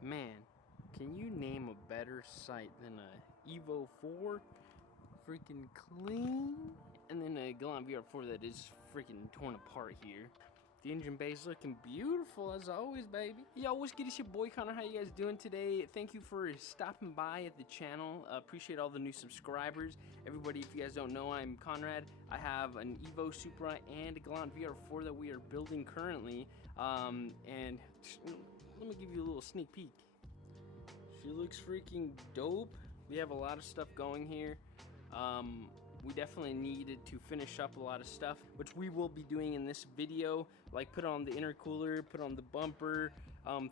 Man, can you name a better sight than a Evo 4? Freaking clean. And then a Galant VR4 that is freaking torn apart here. The engine bay is looking beautiful as always, baby. Yo, what's good? It's your boy Connor. How you guys doing today? Thank you for stopping by at the channel. Appreciate all the new subscribers. Everybody, if you guys don't know, I'm Conrad. I have an Evo Supra and a Galant VR4 that we are building currently. And let me give you a little sneak peek. She looks freaking dope. We have a lot of stuff going here. We definitely needed to finish up a lot of stuff, which we will be doing in this video, like put on the intercooler, put on the bumper,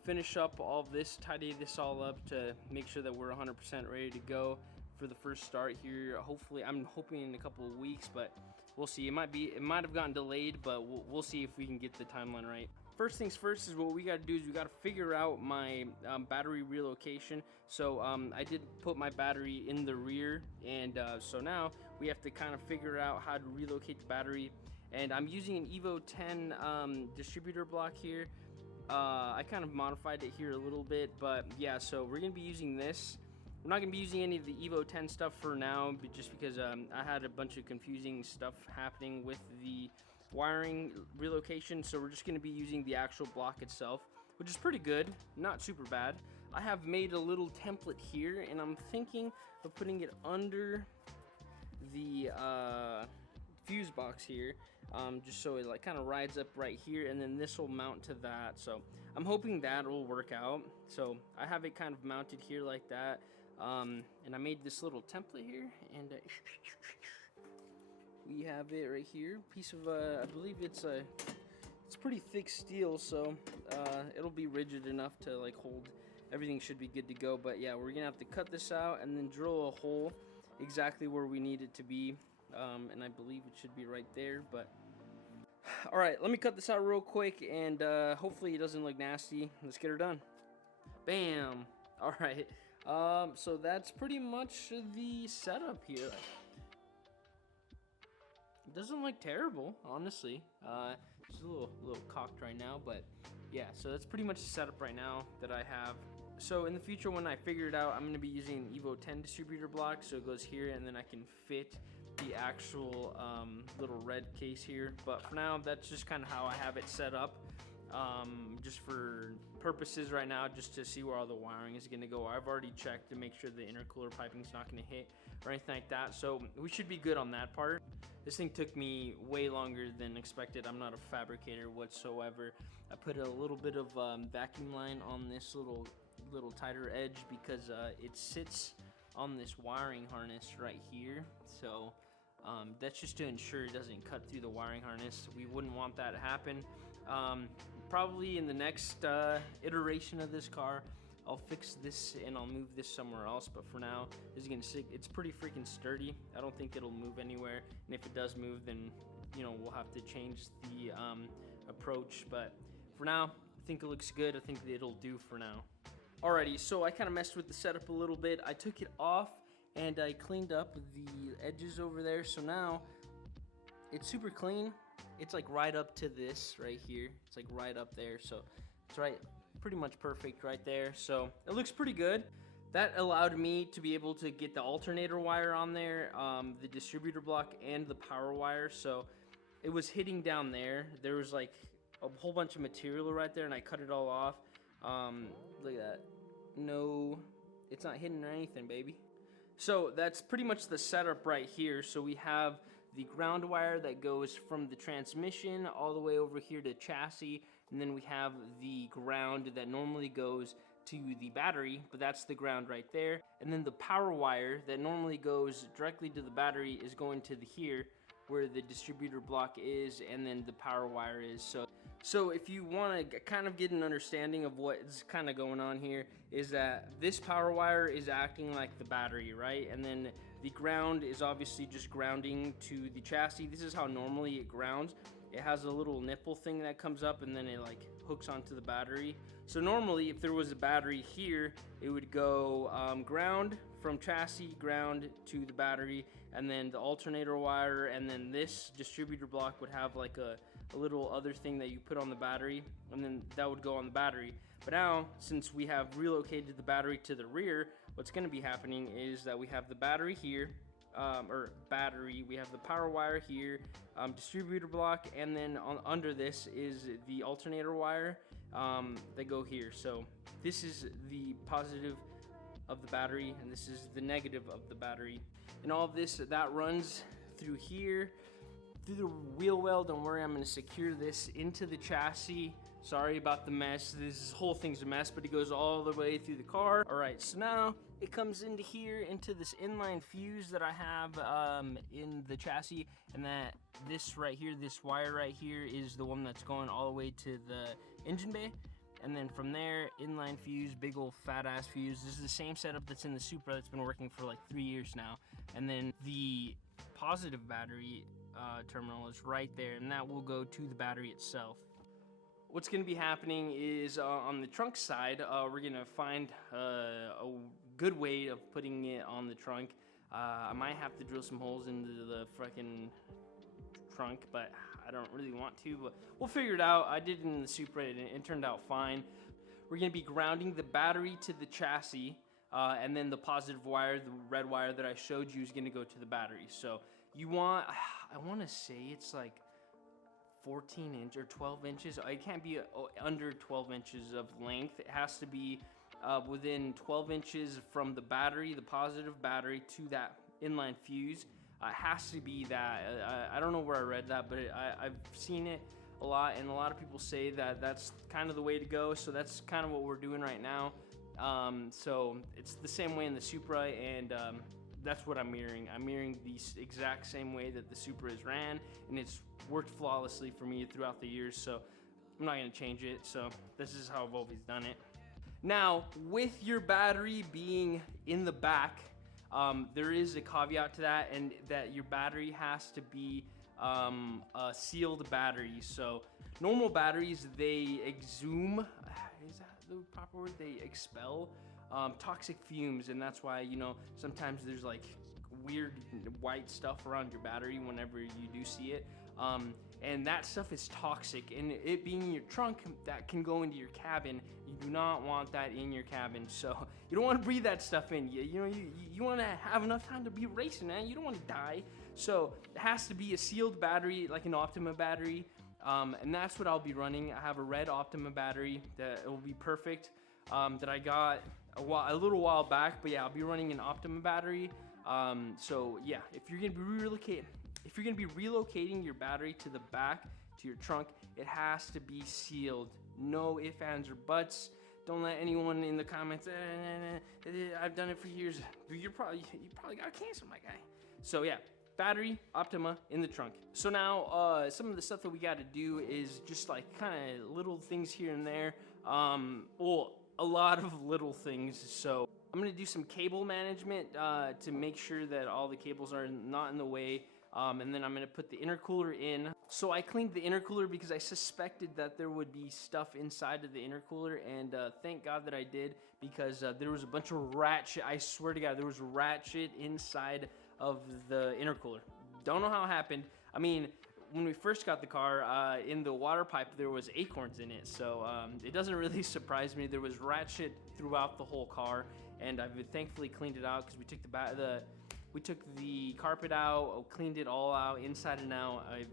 finish up all of this, tidy this all up to make sure that we're 100% ready to go for the first start here. Hopefully, I'm hoping in a couple of weeks, but we'll see. It might have gotten delayed, but we'll see if we can get the timeline right. First things first is what we got to do is we got to figure out my battery relocation. So I did put my battery in the rear, and so now we have to kind of figure out how to relocate the battery. And I'm using an Evo 10 distributor block here. I kind of modified it here a little bit, but yeah, so we're going to be using this. I'm not going to be using any of the Evo 10 stuff for now, but just because I had a bunch of confusing stuff happening with the wiring relocation, so we're just going to be using the actual block itself, which is pretty good, not super bad. I have made a little template here, and I'm thinking of putting it under the fuse box here, just so it like kind of rides up right here, and then this will mount to that. So I'm hoping that will work out. So I have it kind of mounted here like that, and I made this little template here, and we have it right here. Piece of I believe it's pretty thick steel, so it'll be rigid enough to like hold. Everything should be good to go. But yeah, we're gonna have to cut this out and then drill a hole exactly where we need it to be. And I believe it should be right there, but all right, let me cut this out real quick, and hopefully it doesn't look nasty. Let's get her done. Bam. All right, so that's pretty much the setup here. It doesn't look terrible, honestly. It's a little cocked right now, but yeah, so that's pretty much the setup right now that I have. So in the future, when I figure it out, I'm going to be using an Evo 10 distributor block, so it goes here, and then I can fit the actual little red case here. But for now, that's just kind of how I have it set up, just for purposes right now, just to see where all the wiring is going to go. I've already checked to make sure the intercooler piping is not going to hit or anything like that, so we should be good on that part. This thing took me way longer than expected. I'm not a fabricator whatsoever. I put a little bit of vacuum line on this little tighter edge because it sits on this wiring harness right here, so that's just to ensure it doesn't cut through the wiring harness. We wouldn't want that to happen. Probably in the next iteration of this car, I'll fix this and I'll move this somewhere else, but for now, this is gonna sit. It's pretty freaking sturdy. I don't think it'll move anywhere, and if it does move, then we'll have to change the approach, but for now, I think it looks good. I think it'll do for now. Alrighty, so I kind of messed with the setup a little bit. I took it off and I cleaned up the edges over there, so now it's super clean. It's like right up to this right here. It's like right up there, so it's right, pretty much perfect right there. So it looks pretty good. That allowed me to be able to get the alternator wire on there, the distributor block, and the power wire. So it was hitting down there. There was like a whole bunch of material right there, and I cut it all off. Look at that. No, it's not hidden or anything, baby. So that's pretty much the setup right here. So we have the ground wire that goes from the transmission all the way over here to chassis, and then we have the ground that normally goes to the battery, but that's the ground right there. And then the power wire that normally goes directly to the battery is going to here where the distributor block is, and then the power wire is. So if you want to kind of get an understanding of what's kind of going on here, is that this power wire is acting like the battery, right? And then the ground is obviously just grounding to the chassis. This is how normally it grounds. It has a little nipple thing that comes up, and then it like hooks onto the battery. So normally if there was a battery here, it would go ground from chassis, ground to the battery, and then the alternator wire, and then this distributor block would have like a little other thing that you put on the battery, and then that would go on the battery. But now, since we have relocated the battery to the rear, what's going to be happening is that we have the battery here, we have the power wire here, distributor block, and then under this is the alternator wire that go here. So this is the positive of the battery, and this is the negative of the battery. And all of this, that runs through here, through the wheel well. Don't worry, I'm going to secure this into the chassis. Sorry about the mess. This whole thing's a mess, but it goes all the way through the car. All right, so now it comes into here, into this inline fuse that I have in the chassis, and that this right here, this wire right here, is the one that's going all the way to the engine bay. And then from there, inline fuse, big old fat ass fuse. This is the same setup that's in the Supra that's been working for like 3 years now. And then the positive battery terminal is right there, and that will go to the battery itself. What's going to be happening is on the trunk side, we're going to find a good way of putting it on the trunk. I might have to drill some holes into the freaking trunk, but I don't really want to, but we'll figure it out. I did it in the Supra, and it turned out fine. We're going to be grounding the battery to the chassis, and then the positive wire, the red wire that I showed you, is going to go to the battery. So you want, I want to say it's like 14 inch or 12 inches. It can't be under 12 inches of length. It has to be within 12 inches from the battery, the positive battery, to that inline fuse. It has to be that. I don't know where I read that, but I've seen it a lot, and a lot of people say that that's kind of the way to go. So that's kind of what we're doing right now. So it's the same way in the Supra, and that's what I'm mirroring. I'm mirroring the exact same way that the Supra is ran, and it's worked flawlessly for me throughout the years, so I'm not going to change it. So this is how I've always done it. Now, with your battery being in the back, there is a caveat to that, and that your battery has to be a sealed battery. So normal batteries, they exhume, is that the proper word? They expel toxic fumes, and that's why, you know, sometimes there's like weird white stuff around your battery whenever you do see it. And that stuff is toxic, and it being in your trunk, that can go into your cabin. You do not want that in your cabin, so you don't want to breathe that stuff in. You want to have enough time to be racing, man. You don't want to die. So it has to be a sealed battery, like an Optima battery, and that's what I'll be running. I have a red Optima battery that will be perfect, that I got a little while back, but yeah, I'll be running an Optima battery. So yeah, if you're gonna be relocating your battery to the back, to your trunk, it has to be sealed. No ifs, ands, or buts. Don't let anyone in the comments, I've done it for years. You probably got cancer, my guy. So yeah, battery, Optima, in the trunk. So now, some of the stuff that we got to do is just like kind of little things here and there. Well, a lot of little things. So I'm gonna do some cable management to make sure that all the cables are not in the way. And then I'm going to put the intercooler in. So I cleaned the intercooler because I suspected that there would be stuff inside of the intercooler, and thank God that I did, because there was a bunch of rat shit. I swear to God, there was rat shit inside of the intercooler. Don't know how it happened. I mean, when we first got the car, in the water pipe, there was acorns in it. So it doesn't really surprise me. There was rat shit throughout the whole car, and I've thankfully cleaned it out because we took the carpet out, cleaned it all out, inside and out. I've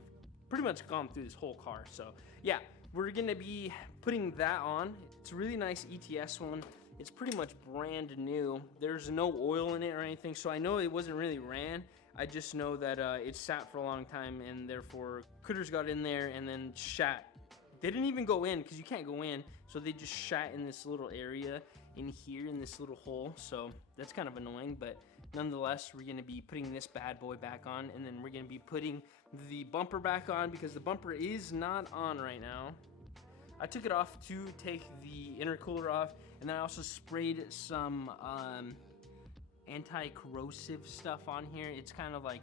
pretty much gone through this whole car. So yeah, we're gonna be putting that on. It's a really nice ETS one. It's pretty much brand new. There's no oil in it or anything, so I know it wasn't really ran. I just know that it sat for a long time, and therefore critters got in there and then shat. They didn't even go in, because you can't go in, so they just shat in this little area in here, in this little hole. So that's kind of annoying, but nonetheless, we're going to be putting this bad boy back on, and then we're going to be putting the bumper back on, because the bumper is not on right now. I took it off to take the intercooler off, and then I also sprayed some anti-corrosive stuff on here. It's kind of like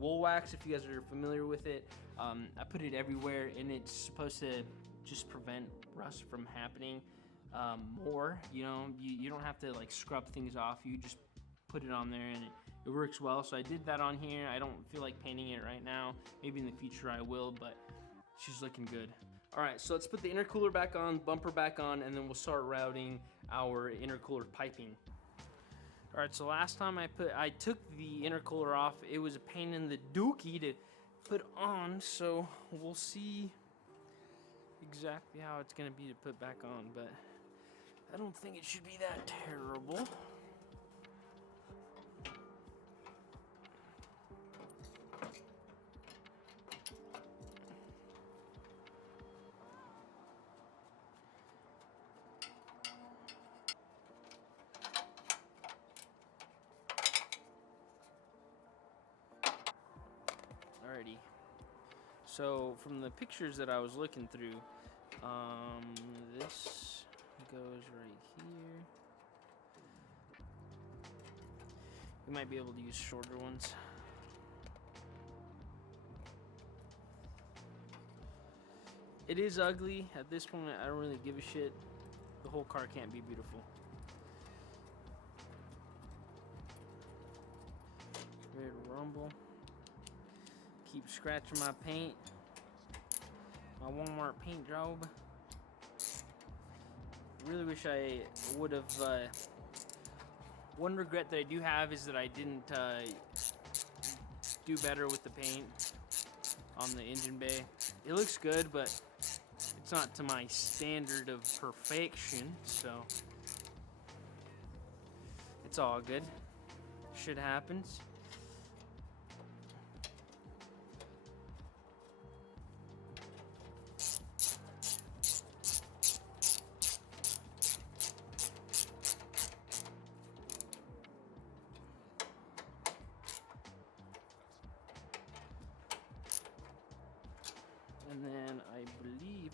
wool wax, if you guys are familiar with it. I put it everywhere, and it's supposed to just prevent rust from happening more. You know, you don't have to like scrub things off. You just put it on there, and it works well. So I did that on here. I don't feel like painting it right now. Maybe in the future I will, but she's looking good. Alright, so let's put the intercooler back on, bumper back on, and then we'll start routing our intercooler piping. Alright, so last time I took the intercooler off, it was a pain in the dookie to put on, so we'll see exactly how it's gonna be to put back on, but I don't think it should be that terrible. Alrighty. So from the pictures that I was looking through, this goes right here. We might be able to use shorter ones. It is ugly. At this point, I don't really give a shit. The whole car can't be beautiful. Ready to rumble. Keep scratching my paint. My Walmart paint job. Really wish I would have. One regret that I do have is that I didn't do better with the paint on the engine bay. It looks good, but it's not to my standard of perfection, so it's all good. Shit happens. And then I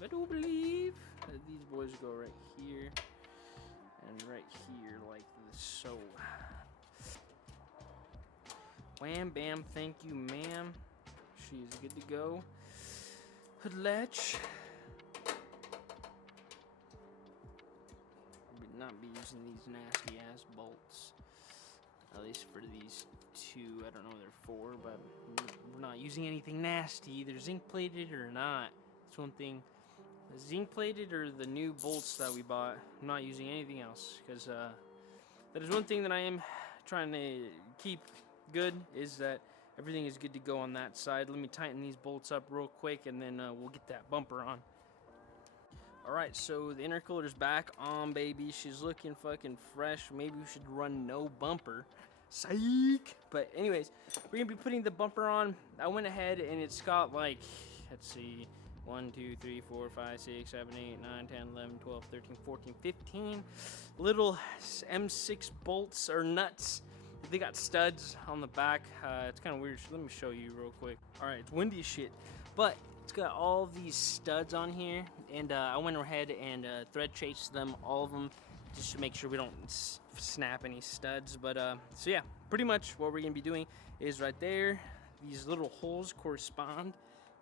do believe that these boys go right here and right here like this. So, wham, bam, thank you, ma'am. She's good to go. Hood latch. Would not be using these nasty ass bolts. At least for these two, I don't know, they're 4, but we're not using anything nasty, either zinc plated or not. That's one thing. The zinc plated or the new bolts that we bought, I'm not using anything else, because that is one thing that I am trying to keep good, is that everything is good to go on that side. Let me tighten these bolts up real quick, and then we'll get that bumper on. Alright, so the intercooler's back on, baby. She's looking fucking fresh. Maybe we should run no bumper. Psych! But anyways, we're gonna be putting the bumper on. I went ahead and it's got like, let's see, 1, 2, 3, 4, 5, 6, 7, 8, 9, 10, 11, 12, 13, 14, 15 little M6 bolts or nuts. They got studs on the back. It's kind of weird. Let me show you real quick. Alright, it's windy as shit, but it's got all these studs on here, and I went ahead and thread chased them, all of them, just to make sure we don't snap any studs. But so yeah, pretty much what we're gonna be doing is right there, these little holes correspond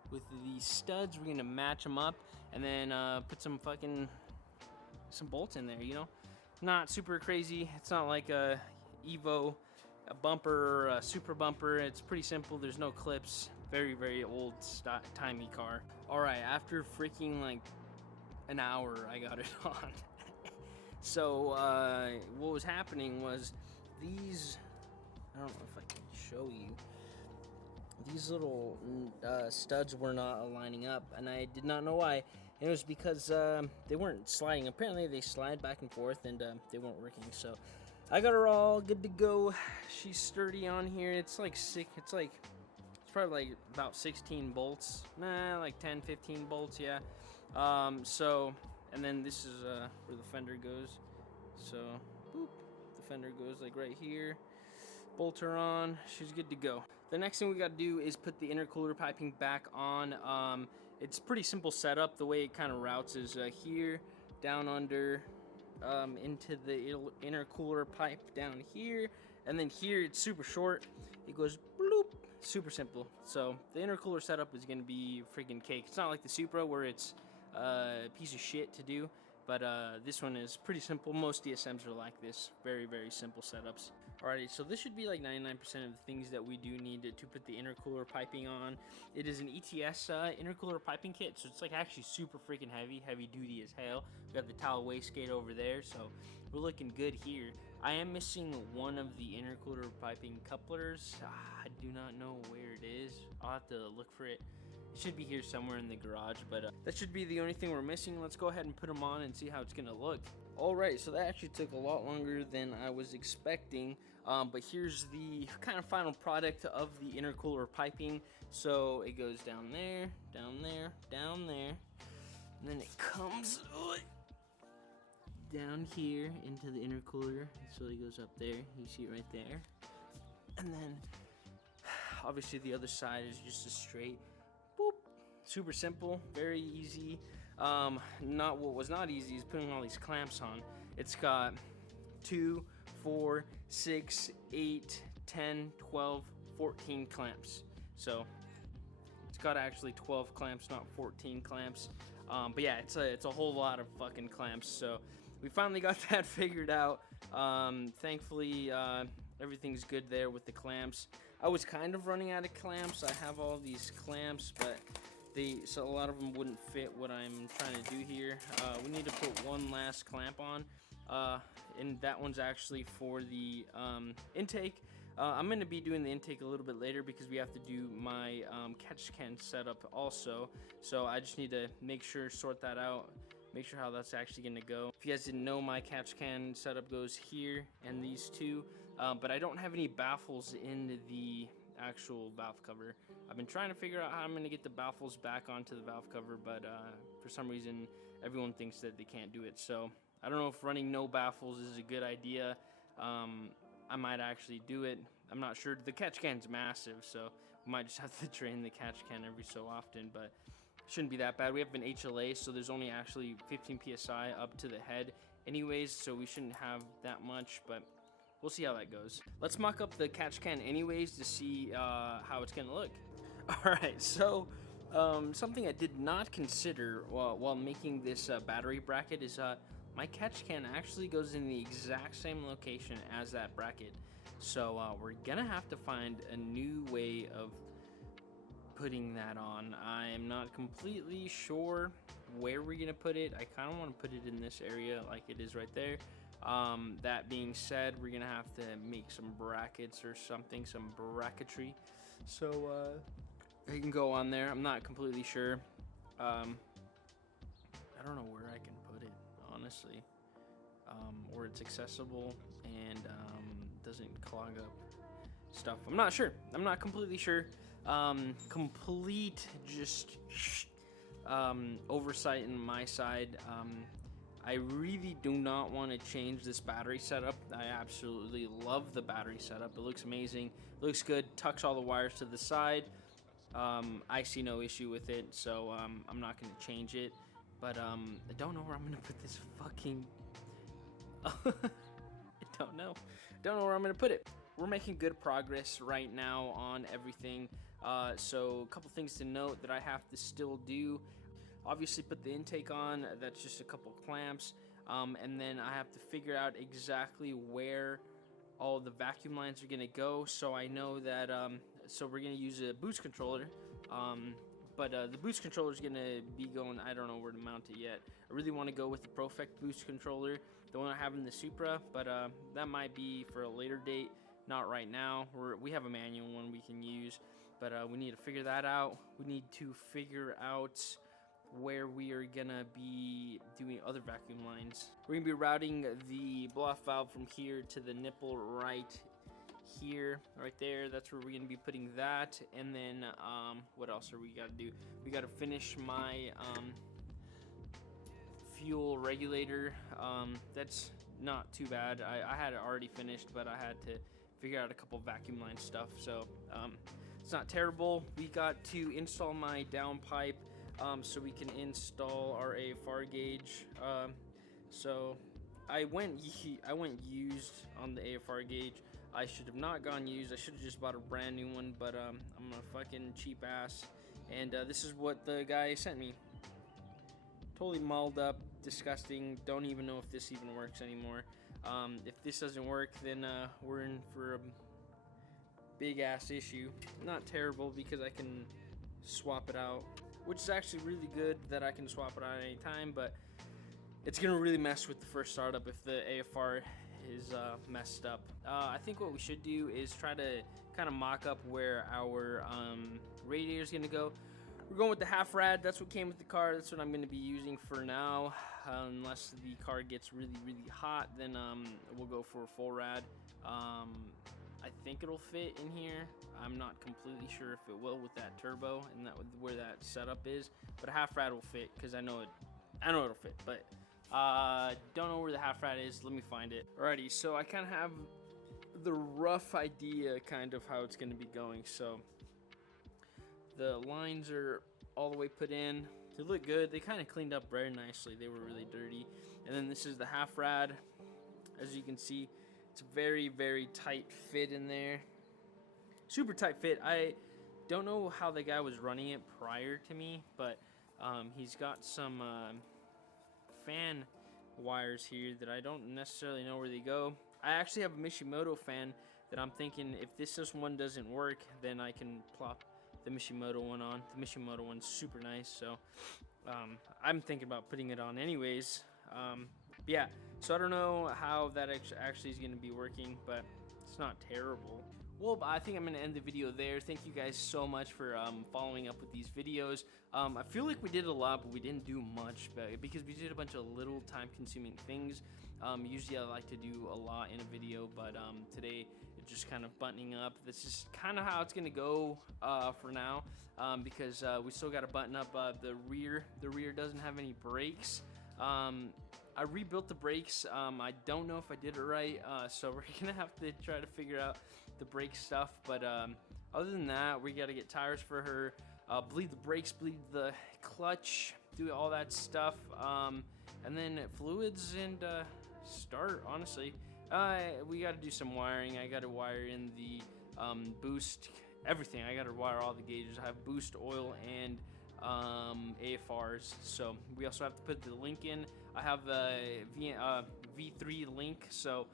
with these studs. We're gonna match them up and then put some bolts in there, you know. Not super crazy. It's not like a Evo, a bumper, or a super bumper. It's pretty simple. There's no clips. Very, very old timey car. Alright, after freaking like an hour, I got it on. So what was happening was these, I don't know if I can show you, these little studs were not aligning up, and I did not know why. And it was because they weren't sliding. Apparently they slide back and forth, and they weren't working. So I got her all good to go. She's sturdy on here. It's like sick. It's probably like about 16 bolts. Nah, like 10, 15 bolts, yeah. So, and then this is where the fender goes. So, boop, the fender goes like right here. Bolt her on. She's good to go. The next thing we got to do is put the intercooler piping back on. It's pretty simple setup. The way it kind of routes is here, down under, into the intercooler pipe down here, and then here it's super short. It goes bloop. Super simple. So the intercooler setup is going to be freaking cake. It's not like the Supra where it's a piece of shit to do, but this one is pretty simple. Most DSMs are like this, very, very simple setups. Alrighty, so this should be like 99% of the things that we do need to put the intercooler piping on. It is an ETS intercooler piping kit, so it's like actually super freaking heavy duty as hell. We got the towel wastegate over there, so we're looking good here. I am missing one of the intercooler piping couplers. I do not know where it is. I'll have to look for it. It should be here somewhere in the garage, but that should be the only thing we're missing. Let's go ahead and put them on and see how it's gonna look. Alright, so that actually took a lot longer than I was expecting, but here's the kind of final product of the intercooler piping. So it goes down there, down there, down there, and then it comes down here into the intercooler. So it goes up there, you see it right there, and then obviously the other side is just a straight boop. Super simple, very easy. What was not easy is putting all these clamps on. It's got 2, 4, 6, 8, 10, 12, 14 clamps. So it's got actually 12 clamps, not 14 clamps. But yeah, it's a whole lot of fucking clamps. So we finally got that figured out. Thankfully, everything's good there with the clamps. I was kind of running out of clamps. I have all these clamps, but so a lot of them wouldn't fit what I'm trying to do here. We need to put one last clamp on, and that one's actually for the intake. I'm going to be doing the intake a little bit later because we have to do my catch can setup also. So I just need to make sure, sort that out, make sure how that's actually going to go. If you guys didn't know, my catch can setup goes here and these two, but I don't have any baffles in the actual valve cover. I've been trying to figure out how I'm going to get the baffles back onto the valve cover, but for some reason everyone thinks that they can't do it. So I don't know if running no baffles is a good idea. I might actually do it. I'm not sure. The catch can's massive, so we might just have to drain the catch can every so often, but it shouldn't be that bad. We have an HLA, so there's only actually 15 psi up to the head anyways, so we shouldn't have that much, but we'll see how that goes. Let's mock up the catch can anyways to see how it's gonna look. Alright, so something I did not consider while making this battery bracket is my catch can actually goes in the exact same location as that bracket. So we're gonna have to find a new way of putting that on. I am not completely sure where we're gonna put it. I kind of want to put it in this area like it is right there. That being said, we're gonna have to make some brackets or something, some bracketry. So it can go on there. I'm not completely sure. I don't know where I can put it, honestly, where it's accessible and doesn't clog up stuff. I'm not sure. I'm not completely sure. Complete just oversight on my side. I really do not want to change this battery setup. I absolutely love the battery setup. It looks amazing. It looks good. Tucks all the wires to the side. I see no issue with it, so I'm not going to change it. But I don't know where I'm going to put this fucking... I don't know. Don't know where I'm going to put it. We're making good progress right now on everything. So a couple things to note that I have to still do. Obviously put the intake on, that's just a couple clamps, and then I have to figure out exactly where all the vacuum lines are going to go, so I know that, so we're going to use a boost controller, but the boost controller is going to be going, I don't know where to mount it yet. I really want to go with the Profect boost controller, the one I have in the Supra, but that might be for a later date, not right now. We have a manual one we can use, but we need to figure that out. We need to figure out where we are gonna be doing other vacuum lines. We're gonna be routing the blow-off valve from here to the nipple right here, right there. That's where we're gonna be putting that. And then what else are we gotta do? We gotta finish my fuel regulator. That's not too bad. I had it already finished, but I had to figure out a couple vacuum line stuff, so it's not terrible. We got to install my downpipe so we can install our AFR gauge. So I went used on the AFR gauge. I should have not gone used. I should have just bought a brand new one, but I'm a fucking cheap ass, and this is what the guy sent me. Totally mauled up, disgusting. Don't even know if this even works anymore. If this doesn't work, then we're in for a big ass issue. Not terrible because I can swap it out, which is actually really good that I can swap it out at any time, but it's gonna really mess with the first startup if the AFR is messed up. I think what we should do is try to kind of mock up where our radiator is gonna go. We're going with the half rad. That's what came with the car. That's what I'm gonna be using for now. Unless the car gets really hot, then we'll go for a full rad. I think it'll fit in here. I'm not completely sure if it will with that turbo and that where that setup is, but a half rad will fit because I know it'll fit, but don't know where the half rad is. Let me find it. Alrighty, so I kind of have the rough idea kind of how it's going to be going. So the lines are all the way put in. They look good. They kind of cleaned up very nicely. They were really dirty. And then this is the half rad. As you can see, it's a very tight fit in there. Super tight fit. I don't know how the guy was running it prior to me, but he's got some fan wires here that I don't necessarily know where they go. I actually have a Mishimoto fan that I'm thinking if this one doesn't work, then I can plop the Mishimoto one on. The Mishimoto one's super nice, so I'm thinking about putting it on anyways. Yeah, so I don't know how that actually is going to be working, but it's not terrible. Well, I think I'm going to end the video there. Thank you guys so much for following up with these videos. I feel like we did a lot, but we didn't do much because we did a bunch of little time-consuming things. Usually I like to do a lot in a video, but today it's just kind of buttoning up. This is kind of how it's going to go for now because we still got to button up the rear. The rear doesn't have any brakes. I rebuilt the brakes. I don't know if I did it right, so we're going to have to try to figure out the brake stuff, but other than that, we got to get tires for her, bleed the brakes, bleed the clutch, do all that stuff, and then fluids and start. Honestly, we got to do some wiring. I got to wire in the boost, everything. I got to wire all the gauges. I have boost, oil, and AFRs. So we also have to put the link in. I have the V3 link, so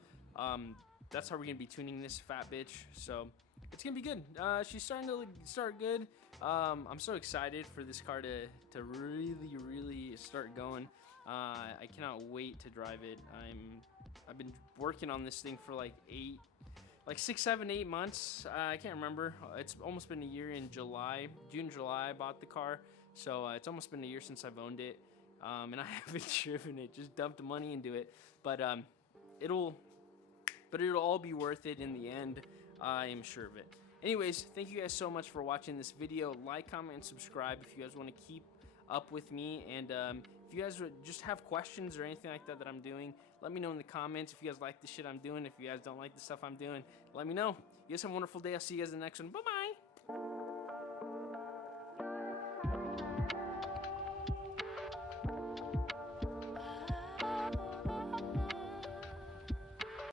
that's how we're gonna be tuning this fat bitch. So it's gonna be good. She's starting to start good. I'm so excited for this car to really start going. I cannot wait to drive it. I've been working on this thing for like 6, 7, 8 months. I can't remember. It's almost been a year in July, July I bought the car. So it's almost been a year since I've owned it. And I haven't driven it, just dumped the money into it. But it'll all be worth it in the end. I am sure of it. Anyways, thank you guys so much for watching this video. Like, comment, and subscribe if you guys want to keep up with me. And if you guys just have questions or anything like that I'm doing, let me know in the comments. If you guys like the shit I'm doing, if you guys don't like the stuff I'm doing, let me know. You guys have a wonderful day. I'll see you guys in the next one. Bye-bye.